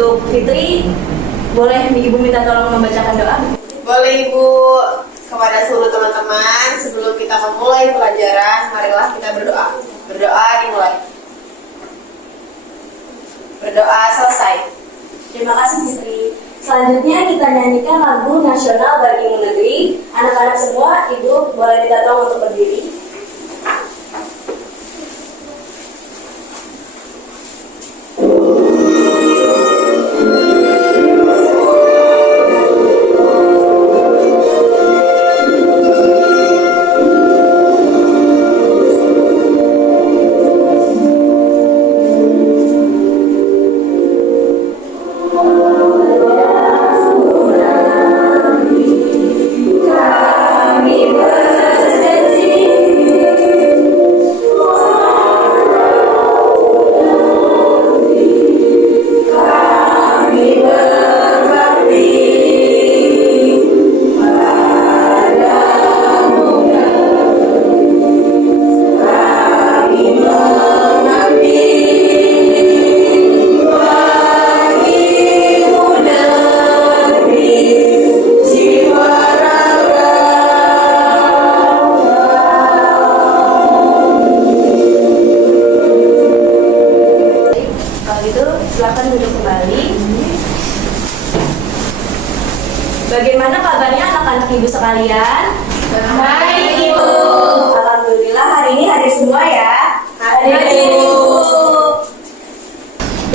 untuk Fitri, boleh Ibu minta tolong membacakan doa? Boleh Ibu. Kepada seluruh teman-teman, sebelum kita memulai pelajaran, marilah kita berdoa. Berdoa dimulai. Berdoa selesai. Terima kasih Fitri. Selanjutnya kita nyanyikan lagu nasional Bagimu Negeri. Anak-anak semua, Ibu boleh minta tolong untuk berdiri. Silakan duduk kembali. Bagaimana kabarnya anak-anak Ibu sekalian? Baik Ibu. Alhamdulillah hari ini hadir semua ya. Hadir Ibu.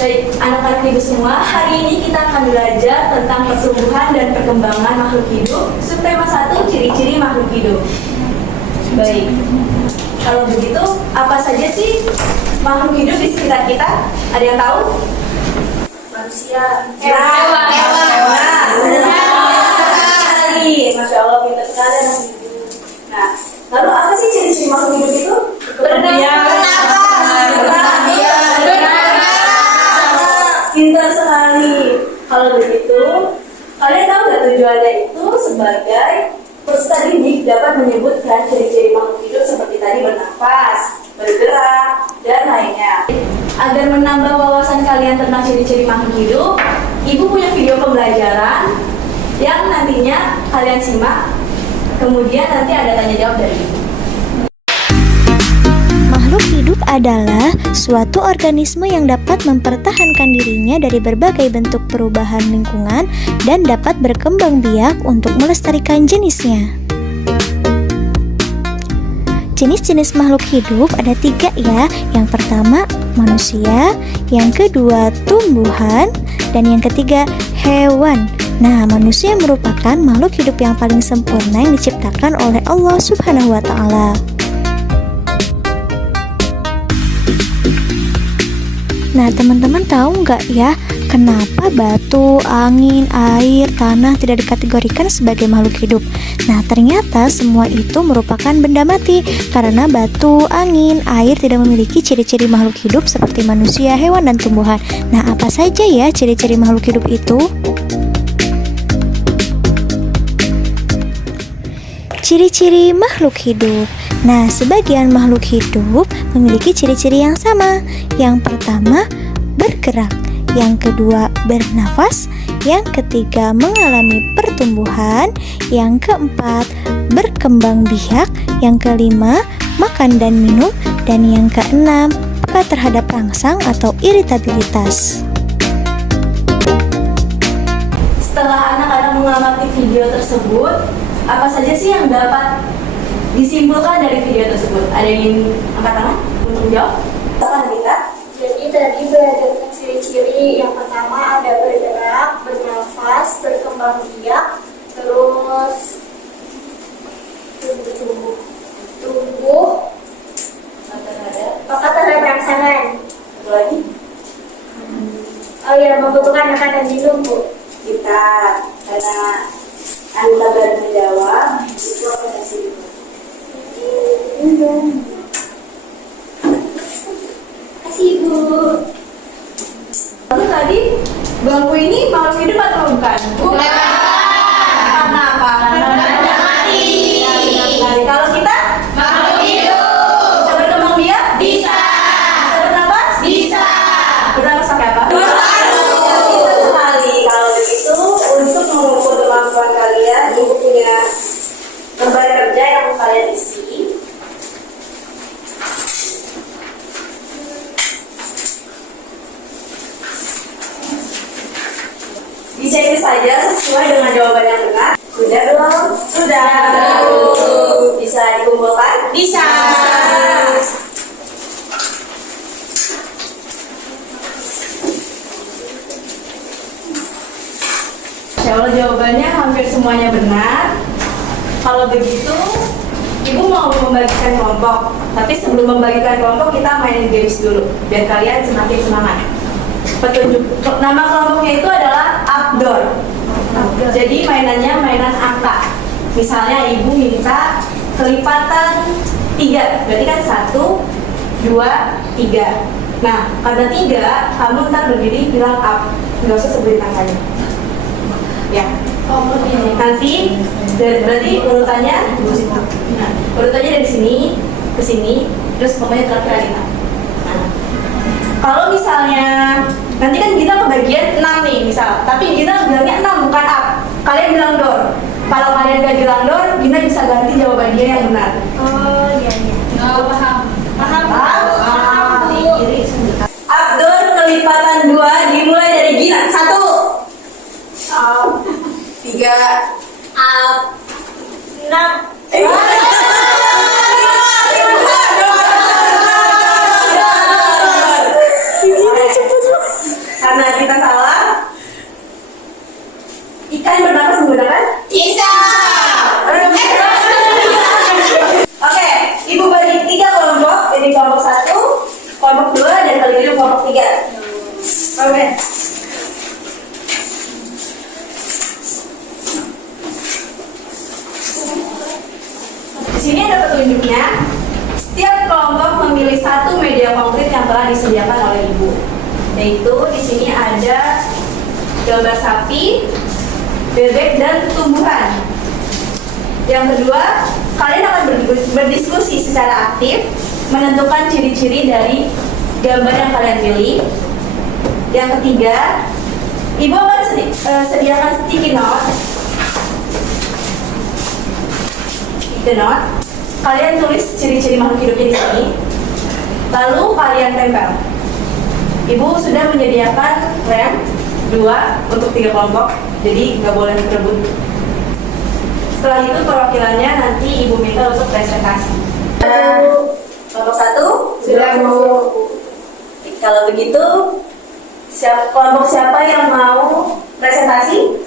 Baik, anak-anak Ibu semua, hari ini kita akan belajar tentang pertumbuhan dan perkembangan makhluk hidup. Subtema 1, ciri-ciri makhluk hidup. Baik. Kalau begitu, apa saja sih makhluk hidup di sekitar kita? Ada yang tahu? Manusia, Hewan. Masya Allah, pintar sekali anak ibu. Nah, lalu apa sih ciri-ciri makhluk hidup itu? Pintar sekali. Kalau begitu, kalian tahu nggak tujuannya itu sebagai peserta didik dapat menyebutkan ciri-ciri makhluk hidup seperti tadi bernafas, bergerak, dan lainnya. Agar menambah wawasan kalian tentang ciri-ciri makhluk hidup, Ibu punya video pembelajaran yang nantinya kalian simak, kemudian nanti ada tanya jawab dari Ibu. Makhluk hidup adalah suatu organisme yang dapat mempertahankan dirinya dari berbagai bentuk perubahan lingkungan dan dapat berkembang biak untuk melestarikan jenisnya. Jenis-jenis makhluk hidup ada 3 ya. Yang pertama manusia, yang kedua tumbuhan, dan yang ketiga hewan. Nah, manusia merupakan makhluk hidup yang paling sempurna yang diciptakan oleh Allah Subhanahu wa Ta'ala. Nah, teman-teman tahu nggak ya, kenapa batu, angin, air, tanah tidak dikategorikan sebagai makhluk hidup? Nah, ternyata semua itu merupakan benda mati karena batu, angin, air tidak memiliki ciri-ciri makhluk hidup seperti manusia, hewan, dan tumbuhan. Nah, apa saja ya ciri-ciri makhluk hidup itu? Ciri-ciri makhluk hidup. Nah, sebagian makhluk hidup memiliki ciri-ciri yang sama. Yang pertama, bergerak. Yang kedua, bernafas. Yang ketiga, mengalami pertumbuhan. Yang keempat, berkembang biak. Yang kelima, makan dan minum. Dan yang keenam, peka terhadap rangsang atau iritabilitas. Setelah anak-anak mengamati video tersebut, apa saja sih yang dapat disimpulkan dari video tersebut? Ada yang ingin angkat tangan untuk jawab? Silakan kita. Jadi tadi belajar ciri-ciri yang pertama ada bergerak, bernafas, berkembang biak, terus tumbuh, peka terhadap rangsangan. Satu lagi. Oh ya, membutuhkan makan dan minum, Bu. Kita karena Anda berani menjawab, itu akan kasih ibu. Kasih, Bu. Lalu tadi bangku ini makhluk hidup atau bukan? Bukan. Karena apa? Karena mati. Ya, benar sekali. Kalau kita makhluk hidup. Bisa berkembang biak? Bisa. Bisa bernafas? Bisa. Bernafas pakai apa? Paru. jawaban yang benar? Sudah belum? Sudah. Bisa dikumpulkan? Bisa. Kalau jawabannya hampir semuanya benar, kalau begitu Ibu mau membagikan kelompok. Tapi sebelum membagikan kelompok kita main games dulu, biar kalian semakin semangat. Petunjuk nama kelompoknya itu adalah outdoor. Jadi mainannya mainan angka. Misalnya Ibu minta kelipatan 3, berarti kan 1, 2, 3. Nah, karena 3, kamu ntar berdiri bilang up, nggak usah sebutin angkanya. Ya. Nanti berarti urutannya, nah, urutannya dari sini ke sini, terus pokoknya terakhir lagi. Nah, kalau misalnya nanti kan kita kebagian 6 nih misal, tapi kita bilangnya 6 bukan up. Kalian bilang door. Kalau kalian gak bilang door, Gina bisa ganti jawaban dia yang benar. Oh iya iya. Paham? Paham. Outdoor kelipatan 2 dimulai dari Gina. 1. 3. Up. 6. Karena kita salah, ikan bernafas menggunakan Bisa. Oke, Ibu bagi 3 kelompok. Ini kelompok 1, kelompok 2, dan kali ini kelompok 3. Oke. Di sini ada petunjuknya. Setiap kelompok memilih satu media konkret yang telah disediakan oleh Ibu. Yaitu di sini ada gambar sapi, bebek, dan tumbuhan. Yang kedua, kalian akan berdiskusi secara aktif, menentukan ciri-ciri dari gambar yang kalian pilih. Yang ketiga, Ibu akan sediakan sticky note. Kalian tulis ciri-ciri makhluk hidupnya di sini, lalu kalian tempel. Ibu sudah menyediakan rem 2 untuk 3 kelompok, jadi nggak boleh berebut. Setelah itu perwakilannya nanti Ibu minta untuk presentasi. Kelompok 1 sudah mau. Kalau begitu, kelompok siapa yang mau presentasi?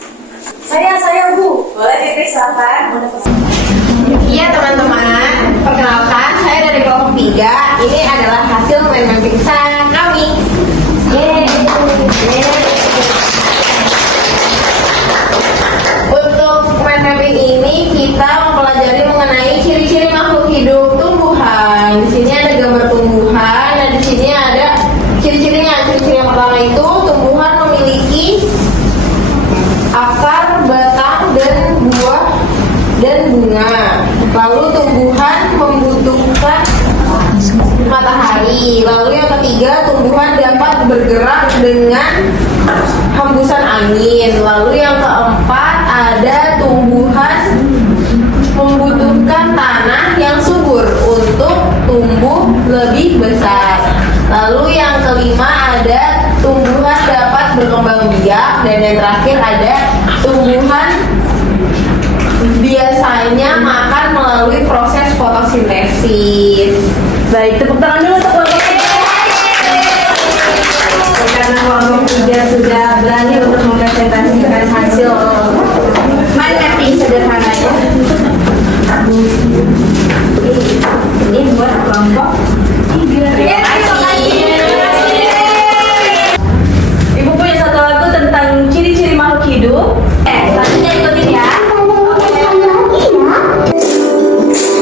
Saya Bu. Boleh Titi, silakan. Iya teman-teman, perkenalkan saya dari kelompok 3. Ini adalah hasil main pingsan kami. Untuk main mapping ini kita mempelajari mengenai ciri-ciri makhluk hidup tumbuhan. Di sini ada gambar tumbuhan, dan di sini ada ciri-cirinya. Ciri-ciri yang pertama itu tumbuhan memiliki akar, batang, dan buah dan bunga. Lalu tumbuhan membutuhkan matahari. Lalu yang ketiga, tumbuhan dapat bergerak dengan hembusan angin. Lalu yang keempat, ada tumbuhan membutuhkan tanah yang subur untuk tumbuh lebih besar. Lalu yang kelima, ada tumbuhan dapat berkembang biak. Dan yang terakhir, ada tumbuhan biasanya makan melalui proses fotosintesis. Baik, tepuk tangan dulu untuk kelompok 3. Karena kelompok 3 sudah berani untuk mempresentasikan hasil mind mapping sederhananya. Ini buat kelompok 3. Terima kasih. Ibu punya satu lagu tentang ciri-ciri makhluk hidup. Selanjutnya ikutin ya.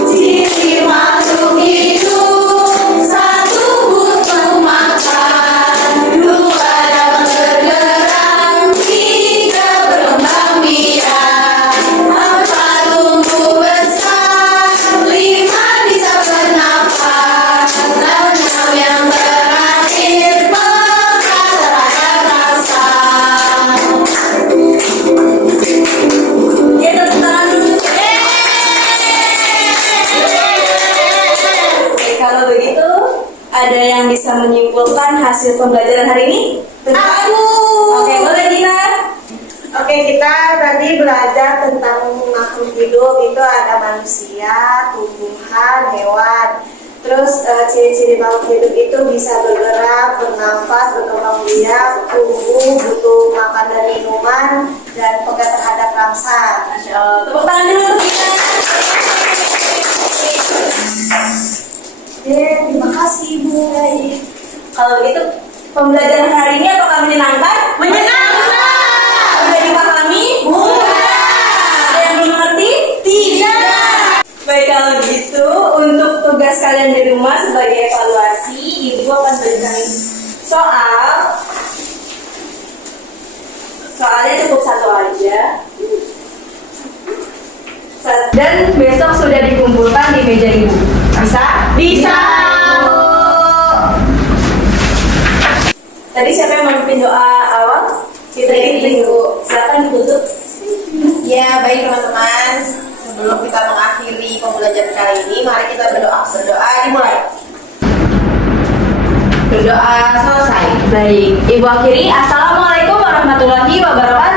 Ciri makhluk hidup, 1 butuh makan, 2 dapat bergerak, 3 berkembang biak, 4 tumbuh besar, 5 bisa bernafas, dan 6 yang terakhir peka terhadap rasa. Ya, tepuk tangan dulu. Oke, kalau begitu, ada yang bisa menyimpulkan hasil pembelajaran hari ini? Aku. Oke, boleh Dina. Oke, kita tadi belajar tentang makhluk hidup. Itu ada manusia, tumbuhan, hewan. Terus ciri-ciri makhluk hidup itu bisa bergerak, bernafas, berkembang biak, tumbuh, butuh makan dan minuman, dan pegat terhadap rangsa. Masya Allah. Tepuk tangan dulu untuk kita. Terima kasih Ibu. Kalau gitu pembelajaran hari ini apakah menyenangkan? Menyenangkan. Sudah dipahami? Sudah. Ada yang belum mengerti? Tidak. Baik, kalau gitu untuk tugas kalian di rumah sebagai evaluasi, Ibu akan berikan soalnya cukup satu aja. Dan besok sudah dikumpulkan di meja ibu. Bisa? Bisa. Tadi siapa yang memimpin doa awal? Kita Ibu. Silakan ditutup. Ya, baik teman-teman. Sebelum kita mengakhiri pembelajaran kali ini, mari kita berdoa. Berdoa dimulai. Berdoa selesai. Baik, Ibu akhiri. Assalamualaikum warahmatullahi wabarakatuh.